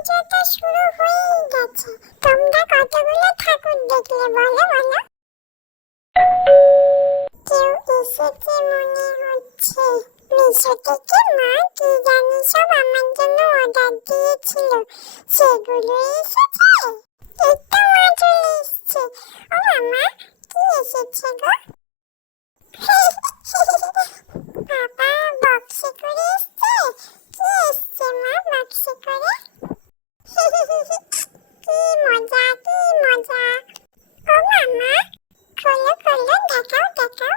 পুজো তো শুরু হয়েই গেছে। তোমরা কতগুলো ঠাকুর দেখলে বলো বলো? কেউ এসেছে মনে হচ্ছে। মিশো মা কি জানি সব আমার জন্য অর্ডার দিয়েছিল। সেগুলো এসেছে? এই তো মা চলে এসছে ও মামা কি এসেছে গো বাবা বক্সে করে এসছে কি এসছে মা বক্সে করে কি মজা কি মজা ও মামা খোলো খোলো দেখাও দেখাও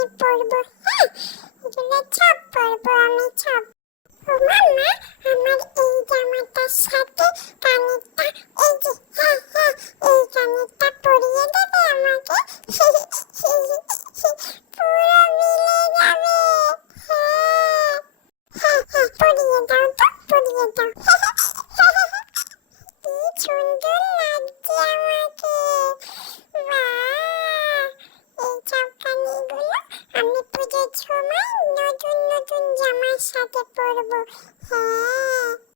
আমি পরবো হ্যাঁ এগুলো সব পরবো আমি ছাপ ও মামা আমার এই জামাটার সাথে কানেরটা আমার সাথে পড়ব। হ্যাঁ।